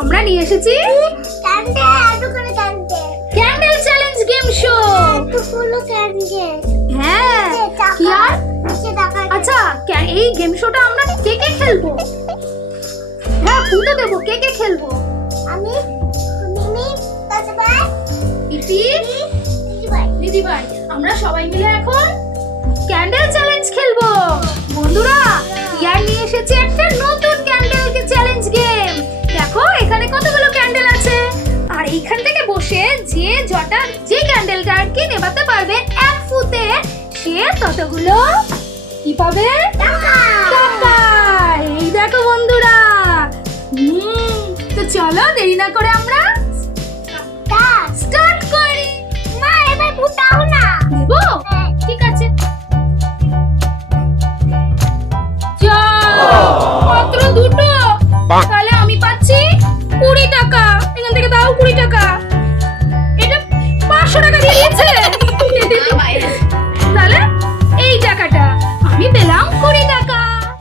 আমরা নিয়ে এসেছি ক্যান্ডেল চ্যালেঞ্জ গেম শো। হ্যাঁ কি আর আচ্ছা এই গেম শোটা আমরা কে কে খেলবো? হ্যাঁ ফুটো দেবো, কে কে খেলবো? আমি মিমি তাজবাই ইতি দিদি ভাই আমরা সবাই মিলে এখন ক্যান্ডেল চ্যালেঞ্জ খেলবো। বন্ধুরা ইয়ার নিয়ে এসেছে একটা নতুন ক্যান্ডেল চ্যালেঞ্জ গেম। দেখো এখানে কতগুলো ক্যান্ডেল আছে, আর এইখান থেকে বসে যে ক্যান্ডেলটা আর কি নেভাতে পারবে এক ফুতে সে ততগুলো কি পাবে? টাকা। এই দেখো বন্ধুরা, তো চলো দেরি না করে আমরা স্টার্ট করি। না এবার ফুটাও না দেবো? ঠিক আছে মাত্র দুটো, তাহলে আমি পাচ্ছি 20 টাকা। এখান থেকে দাও 20 টাকা। এটা 500 টাকা দিয়ে দিয়েছে। তাহলে এই টাকাটা আমি পেলাম 20 টাকা।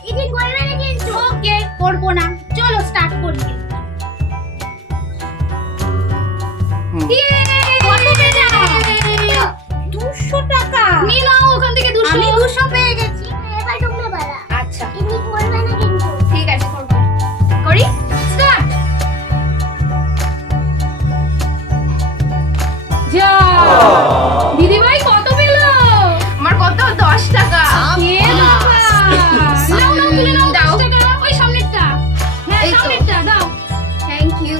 এদিন করবে না কিন্তু ওকে করবো না, চলো স্টার্ট করি। কত টাকা? 200 টাকা নিয়ে নাও ওখান থেকে 200। আমি 200 পেয়ে গেছি। এবার তুমি বলো। আচ্ছা এদিন করবে না কিন্তু ঠিক আছে করবো। করি স্টার্ট। যা দিদি ভাই কত পেলো? আমার কত 10 টাকা। এ বাবা! নাও নাও তুলে নাও দাও। 10 টাকা ওই সামনেরটা। হ্যাঁ এই তো। সামনেরটা দাও। Thank you.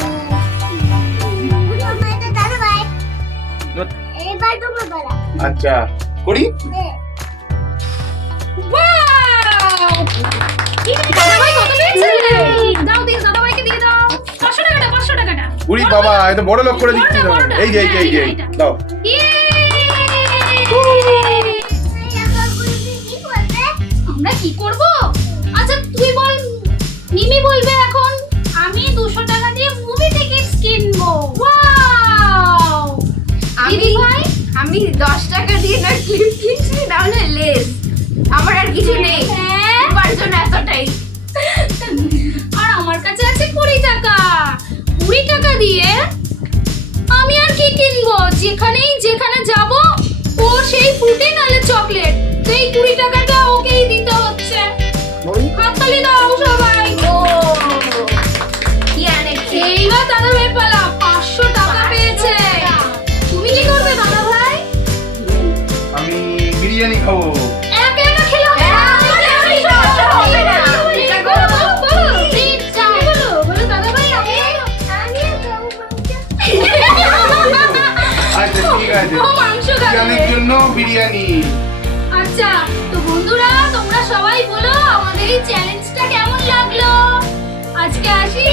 আমাদের তাজবাই এবার তুমি বলো। আচ্ছা করি। ওয়াও! দাদা ভাই কত পেয়েছে? দাও দিন দাদা ভাইকে দিয়ে দাও। 500 টাকাটা 500 টাকাটা। উড়ি বাবা, এটা বড় লোক করে দিচ্ছি তো। বড়টা, এই যে এই যে এই যে এইটা। দাও। ইয়ে! আমরা কি করব? আচ্ছা তুই বল, মিমি বলবে এখন। আমি 200 টাকা দিয়ে মুভি টিকিটস কিনবো। ওয়াও! দিদি ভাই আমি 10 টাকা দিয়ে না ক্লিপ কিনছি, না হলে লেস। আমার আর কিছু নেই। হ্যাঁ। তোমার জন্য এতটাই। আর আমার কাছে আছে 20 টাকা। 20 টাকা দিয়ে আমি আর কি কিনবো? যেখানে যাব ও সেই ফ্রুটি নালে চকলেট। তো এই 20 টাকাটা ওকেই দিতে হচ্ছে। হাততালি দাও সবাই। ও কি আনেছি? এইবার দাদা ভাই পালা 500 টাকা পেয়েছে। তুমি কি করবে দাদা ভাই? আমি বিরিয়ানি খাবো। একা একা খেলো না। হবে না। এটা করো, বলো। বলো দাদা ভাই আমি আচ্ছা ঠিক আছে, ও মাংস খাবে। বিরিয়ানির জন্য বিরিয়ানি। আচ্ছা তো বন্ধুরা তোমরা সবাই বলো আমাদের এই চ্যালেঞ্জটা কেমন লাগলো। আজকে আসি।